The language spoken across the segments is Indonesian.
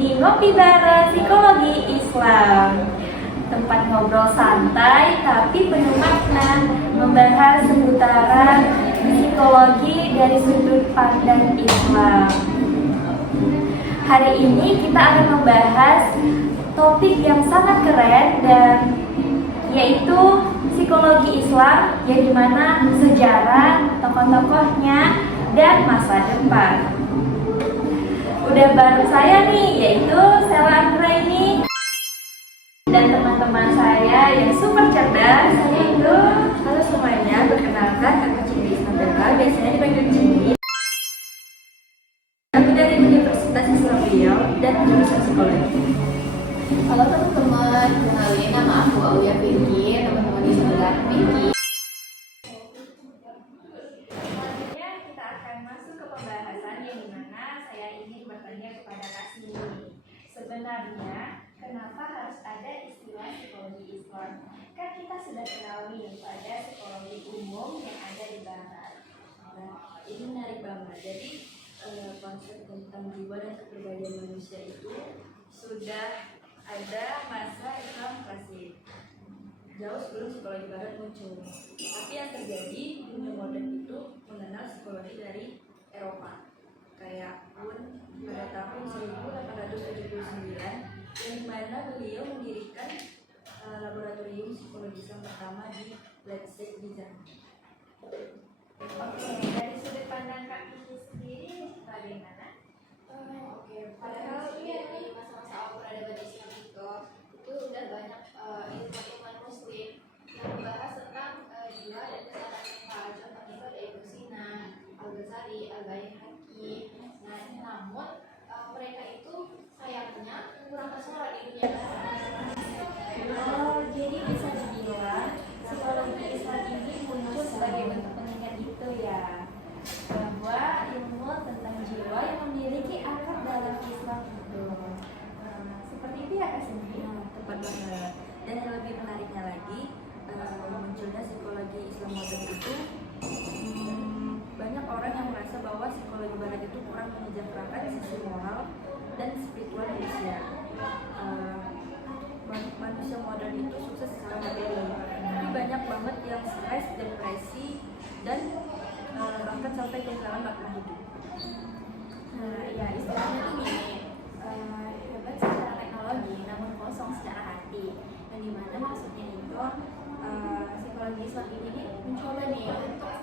di Ngopi Bareng Psikologi Islam. Tempat ngobrol santai tapi penuh makna, membahas seputaran psikologi dari sudut pandang Islam. Hari ini kita akan membahas topik yang sangat keren dan yaitu psikologi Islam, yang dimana sejarah, tokoh-tokohnya, dan masa depan. Udah bareng saya nih, yaitu Sela Anggraini dan teman-teman saya yang super cerdas, yaitu halo semuanya, perkenalkan aku Cindi Isabella, biasanya dipanggil Cindi. Aku dari Universitas Islam Riau dan jurusan psikologi. Halo teman-teman, kenalin nama aku Aulia Vicky, teman-teman di sebelah Vicky. Selanjutnya kita akan masuk ke pembahasan yang dimana saya ingin bertanya kepada Kak Sini. Sebenarnya kenapa harus ada istilah psikologi Islam? Kan kita sudah kenal nih pada psikologi umum yang ada di Barat. Nah, ini menarik banget. Jadi konsep tentang jiwa dan kepribadian manusia itu sudah ada masa Islam klasik, jauh sebelum psikologi Barat muncul. Tapi yang terjadi, dunia modern itu mengenal psikologi dari Eropa. Kayak pun pada tahun 1879, yang dimana beliau mendirikan laboratorium psikologi Islam pertama di Leipzig di Jerman. Oke, dari sudut pandang Kak Kiki sendiri bagaimana? Padahal di masa-masa awal peradaban Islam itu udah banyak ilmuwan Muslim yang membahas tentang jiwa dan kesehatan mental. Contohnya itu ada Ibnu Sina, Al-Ghazali, Al-Baihaqi. Nah, namun mereka itu sayangnya kurang tersohor di dunia. Oh, jadi bisa dibilang psikologi Islam ini muncul sebagai bentuk pengingat itu ya, bahwa ilmu tentang jiwa yang memiliki akar dalam Islam itu. Seperti itu ya Kak Cindy? Tepat banget. Dan yang lebih menariknya lagi, munculnya psikologi Islam modern itu, banyak orang yang merasa bahwa psikologi Barat itu kurang menyejahterakan sisi moral dan spiritual manusia. Manusia modern itu sukses secara materi, tapi banyak banget yang stres, depresi, dan bahkan sampai kehilangan makna hidup. Nah, ya istilahnya tuh gini, hebat secara teknologi, namun kosong secara hati. Dan dimana maksudnya itu psikologi Islam ini mencoba nih untuk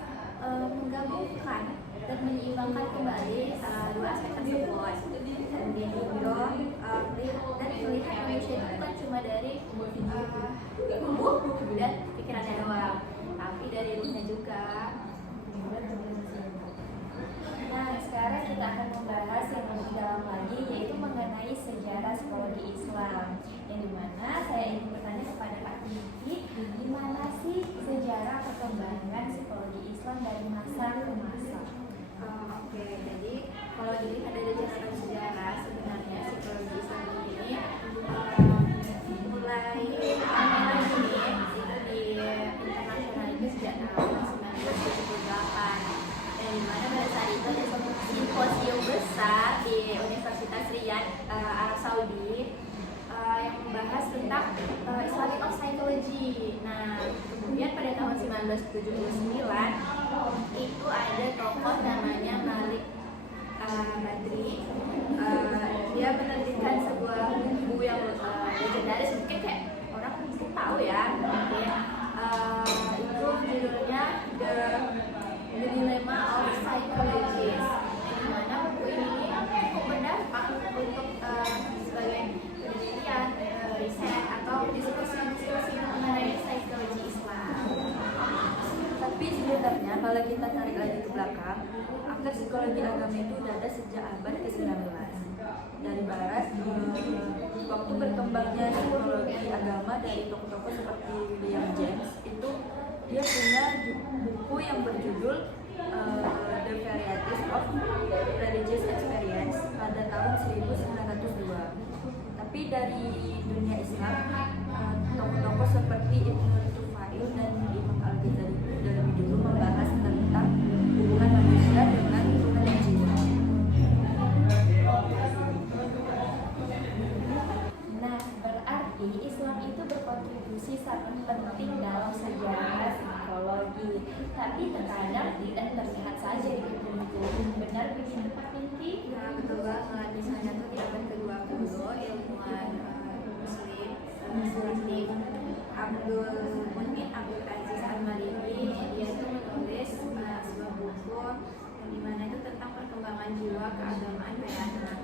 menggabungkan dan menyeimbangkan kembali dua aspek tersebut. Dan dia itu dan melihat manusia itu bukan cuma dari tubuh dan pikirannya doang, tapi dari ruhnya juga. Nah, sekarang kita akan membahas yang lebih dalam lagi, yaitu mengenai sejarah psikologi Islam. Yang dimana saya ingin bertanya kepada Kak Vicky, gimana sih sejarah perkembangan psikologi Islam dari masa ke masa? Oke, jadi kalau dilihat dari catatan sejarah, sebenarnya psikologi Islam ini mulai ramai lagi nih itu di internasional itu sejak tahun 1978. Dan dimana pada saat itu ada suatu simposium besar di Universitas Riyadh, Arab Saudi, yang membahas tentang Islamic of Psychology. Nah, kemudian pada tahun 1979 itu ada tokoh namanya Malik Badri. Dia menerbitkan sebuah buku yang legendaris, mungkin kayak orang mungkin tahu ya, mungkin itu judulnya The Dilemma of Psychologists, di mana buku ini cukup berdampak untuk sebagai penelitian, riset atau diskusi mengenai psikologi Islam. Tapi sebenarnya kalau kita tarik lagi ke belakang, akar psikologi agama itu sudah ada sejak abad ke-19. Dari Barat, waktu berkembangnya psikologi agama dari tokoh-tokoh seperti William James, itu dia punya buku yang berjudul The Varieties of Religious Experience pada tahun 1902. Tapi dari dunia Islam, tokoh-tokoh seperti Ibnu Tufail dan Imam Al-Ghazali itu dalam dulu membahas tentang hubungan manusia dengan Tuhan yang jiwa. sangat penting dalam sejarah psikologi, tapi terkadang tidak terlihat saja di buku. Benar begitu Pak Pinky? Nah, betul banget. Misalnya tuh di abad ke-20 ilmuwan muslim seperti Abdul Mumin Abdul Aziz Al-Maliki, dia tuh menulis sebuah buku di mana itu tentang perkembangan jiwa keagamaan pada anak.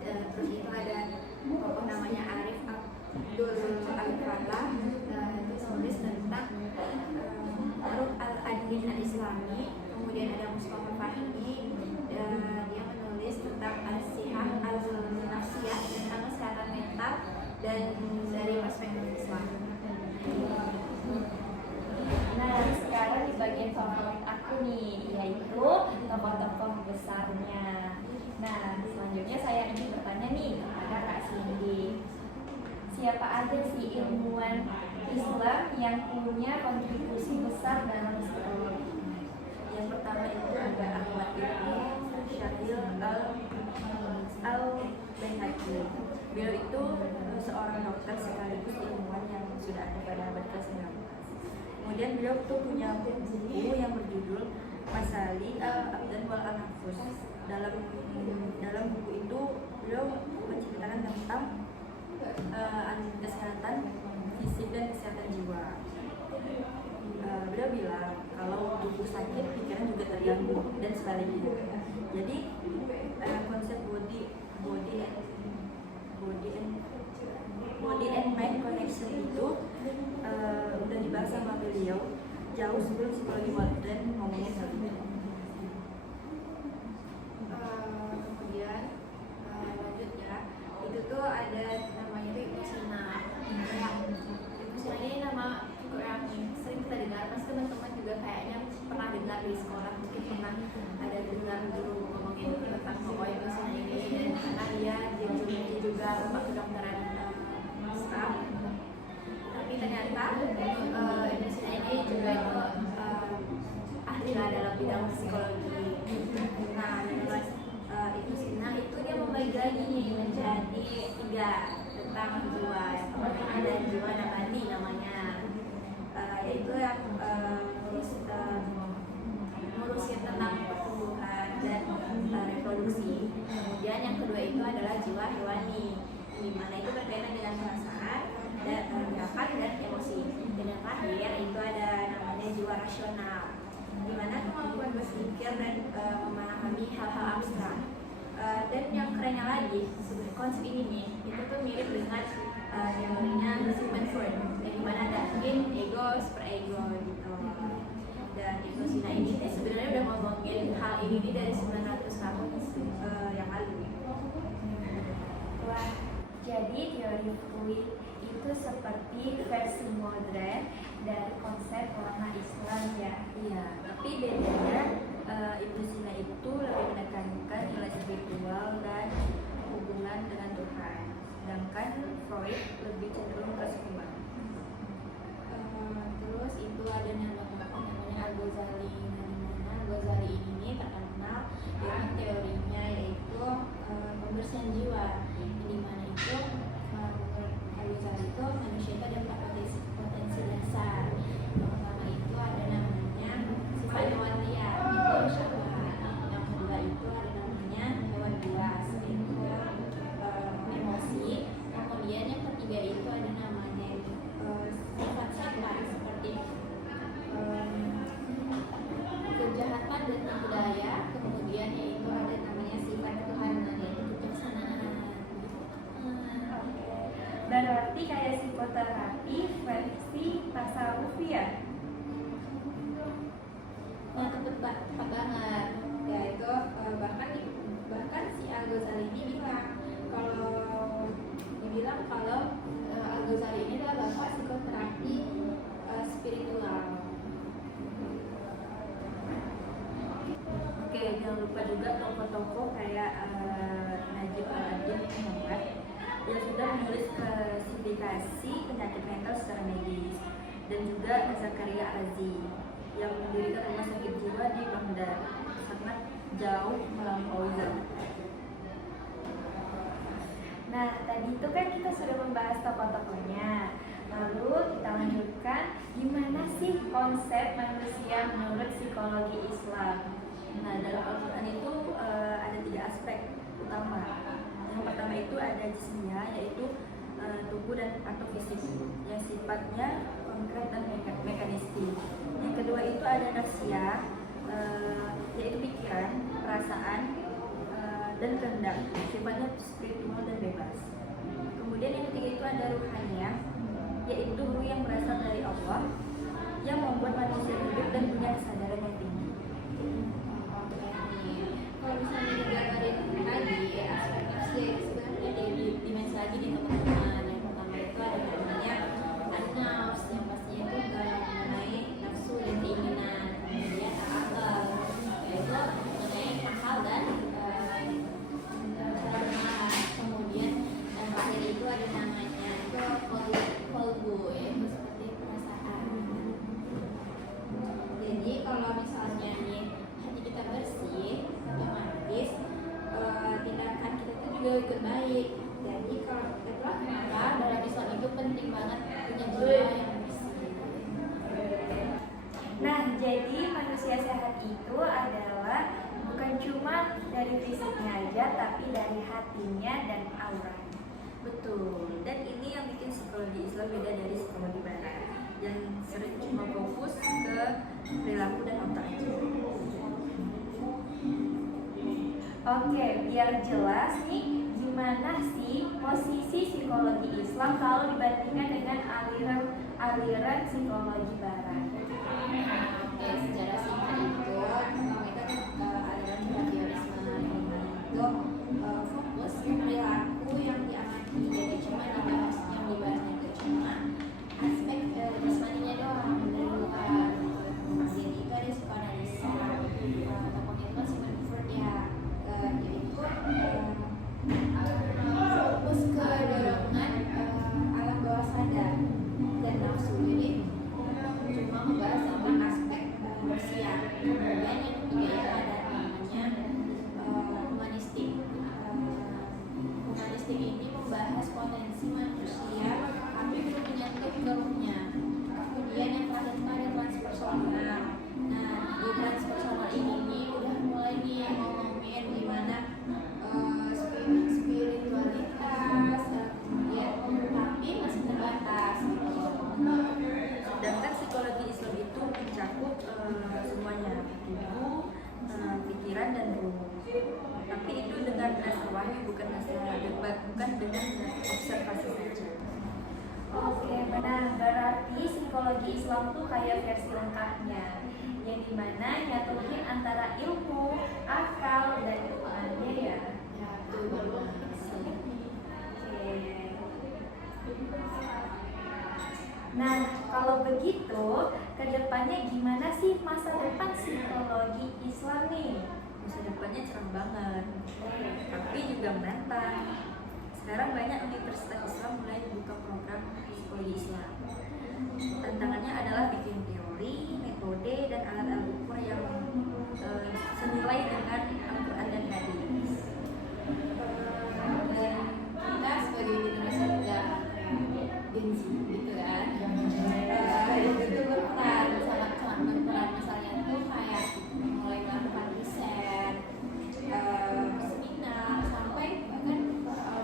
Terus itu ada tokoh namanya Arif Abdul Al-Falah, itu menulis tentang Ruh Al-Adin Al-Islami. Kemudian ada Mustafa Fahmi, dia menulis tentang Al-Sihah Al-Nafsiyah, tentang kesehatan mental dan dari perspektif Islam. Nah, sekarang di bagian favorit aku nih, yaitu tokoh-tokoh besarnya. Nah, selanjutnya saya ingin bertanya nih kepada Kak Cindy. Siapa aja sih ilmuwan Islam yang punya kontribusi besar dalam psikologi? Yang pertama itu ada Ahmad Ibnu Syahil Al-Baihaqi. Beliau itu seorang dokter sekaligus ilmuwan yang sudah ada pada abad ke-19. Kemudian beliau tuh punya buku yang berjudul Masali Al-Abdan wal Al-Nafus. Dalam buku itu beliau menceritakan tentang kesehatan fisik dan kesehatan jiwa. Beliau bilang kalau tubuh sakit, pikiran juga terganggu dan sebaliknya. Jadi konsep body and mind connection itu udah dibahas sama beliau jauh sebelum psikologi modern ngomongin hal ini. Kemudian lanjut ya, itu tuh ada namanya tuh Ibnu Sina. Ibnu Sina ini nama yang sering kita dengar, pasti teman-teman juga kayaknya pernah dengar di sekolah, mungkin pernah ada dengar guru ngomongin tentang tokoh Ibnu Sina ini, dan karena dia dijuluki juga bapak kedokteran Islam. Tapi ternyata Ibnu Sina ini juga itu ahli lah dalam bidang psikologi. Nah, Ibnu Sina itu dia membagi lagi nih menjadi 3 tentang jiwa. Yang pertama ada jiwa nabati namanya, yaitu yang ngurusin tentang pertumbuhan dan reproduksi. Kemudian yang kedua itu adalah jiwa hewani, di mana itu berkaitan dengan perasaan dan gerakan dan emosi. Dan yang terakhir itu ada namanya jiwa rasional, di mana kemampuan berpikir dan memahami hal-hal abstrak. Dan yang kerennya lagi, konsep ini nih, itu tuh mirip dengan teorinya Sigmund Freud, yang dimana ada ego, super ego gitu. Dan Ibnu Sina ini sebenarnya udah ngomongin hal ini dari 900 tahun yang lalu. Wah, jadi teori Freud itu seperti versi modern dari konsep warna Islam ya. Iya, tapi bedanya Ibnu Sina itu lebih menekankan nilai spiritual dan hubungan dengan Tuhan, sedangkan Freud lebih cenderung ke sekuler. Terus itu ada namanya Al-Ghazali. Nah, Al-Ghazali ini terkenal dengan teorinya yaitu pembersihan jiwa, di mana itu menurut Al-Ghazali itu manusia itu ada 4 potensi dasar. Yang pertama itu ada namanya sifat hewan liar, itu syahwat. Yang kedua itu ada namanya hewan buas, itu emosi. Kemudian yang ketiga itu ada namanya sifat-sifat seperti kejahatan dan tipu daya. Kemudian yaitu ada namanya sifat ketuhanan, yaitu kebijaksanaan. Berarti kayak psikoterapi versi tasawuf ya? Nah, tepat banget. Ya itu bahkan si Al-Ghazali ini dibilang kalau Al-Ghazali ini adalah bapak psikoterapi spiritual. Oke, jangan lupa juga tokoh-tokoh kayak Najib Al-Adin Muhammad yang sudah menulis klasifikasi penyakit mental secara medis, dan juga Zakaria Razi yang mendirikan rumah sakit jiwa di Baghdad, sangat jauh melampaui zaman. Nah, tadi itu kan kita sudah membahas tokoh-tokohnya. Lalu kita lanjutkan, gimana sih konsep manusia menurut psikologi Islam? Nah, dalam Al-Quran itu ada 3 aspek utama. Yang pertama itu ada jismiyah, yaitu tubuh dan atau fisik yang sifatnya konkret dan mekanistik. Yang kedua itu ada nafsiyah, yaitu pikiran, perasaan, dan kehendak, sifatnya spiritual dan bebas. Kemudian yang ketiga itu ada ruhaniyah, yaitu ruh yang berasal dari Allah yang membuat manusia hidup dan punya kesadaran yang tinggi. Kalau misalnya digambarin tadi aspek nafsi sebenarnya dari dimensi lagi nih teman-teman. Yang pertama itu ada namanya an-nafs, yang pastinya itu mengenai nafsu dan keinginan. Kemudian akal, yaitu mengenai akal dan perasaan. Kemudian yang terakhir itu ada namanya itu kolbu, yaitu seperti perasaan. Jadi kalau misalnya nih hati kita bersih, otomatis tindakan kita itu juga ikut baik. Jadi kalau itulah kenapa dalam Islam itu penting banget punya jiwa yang bersih. Nah, jadi manusia sehat itu adalah bukan cuma dari fisiknya aja, tapi dari hatinya dan auranya. Betul, dan ini yang bikin psikologi Islam beda dari psikologi barat yang sering cuma fokus ke perilaku dan otak aja. Oke, biar jelas nih, gimana sih posisi psikologi Islam kalau dibandingkan dengan aliran psikologi barat? Oke, secara singkat itu aliran behaviorisme itu fokus ke perilaku yang diamati, jadi cuma dibahas yang dibahasnya itu cuma aspek jasmaninya doang dari luar. Jadi itu ada psikoanalisa tokohnya itu Sigmund Freud ya, yaitu fokus ke dorongan alam bawah sadar dan nafsu. Jadi cuma membahas tentang aspek manusia. Kemudian yang ketiga itu ada namanya humanistik. Humanistik ini membahas potensi manusia tapi belum menyentuh ke ruhnya. Kemudian yang terakhir itu ada transpersonal. Nah, di transpersonal ini udah mulai nih ngomongin gimana spiritualitas, kemudian tapi masih terbatas gitu. Sedangkan psikologi Islam itu mencakup semuanya, tubuh, pikiran dan ruh. Tapi itu dengan dasar wahyu, bukan dasar debat, bukan dengan observasi saja. Oke, benar. Berarti psikologi Islam tuh kayak versi lengkapnya, yang dimana nyatuin antara ilmu, akal, dan imannya ya. Ya, itu baru. Nah, kalau begitu, kedepannya gimana sih masa depan psikologi Islam nih? Masa depannya cerah banget, tapi juga menantang. Sekarang banyak universitas Islam mulai buka program psikologi Islam. Tantangannya adalah bikin teori, metode, dan alat-alat ukur yang senilai dengan Al-Quran dan hadis. Dan kita sebagai generasi muda Gen Z gitu kan, itu berperan, sangat berperan. Misalnya tuh kayak mulai melakukan riset, seminar, sampai bahkan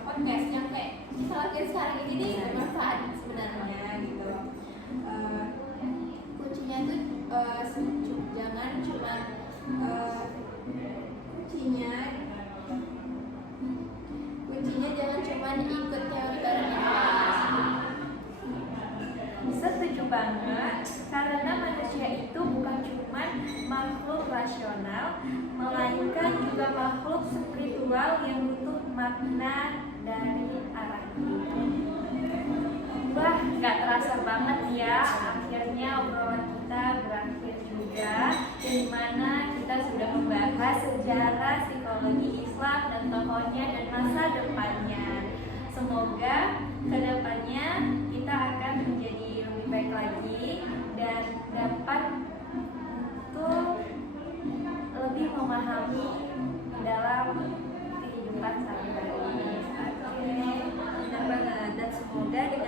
podcast yang kayak kita lakukan sekarang ini nih bermanfaat sebenarnya gitu. Kuncinya tuh jangan cuma kuncinya jangan cuma ikut teori barengnya. Setuju banget, karena manusia itu bukan cuma makhluk rasional, melainkan juga makhluk spiritual yang butuh makna dari arah hidup. Wah, gak terasa banget ya, akhirnya obrolan kita berakhir juga, di mana kita sudah membahas sejarah psikologi Islam dan tokohnya dan masa depannya. Semoga kedepannya kita akan menjadi lebih baik lagi dan dapat untuk lebih memahami dalam kehidupan sehari-hari. Benar banget, dan semoga dengan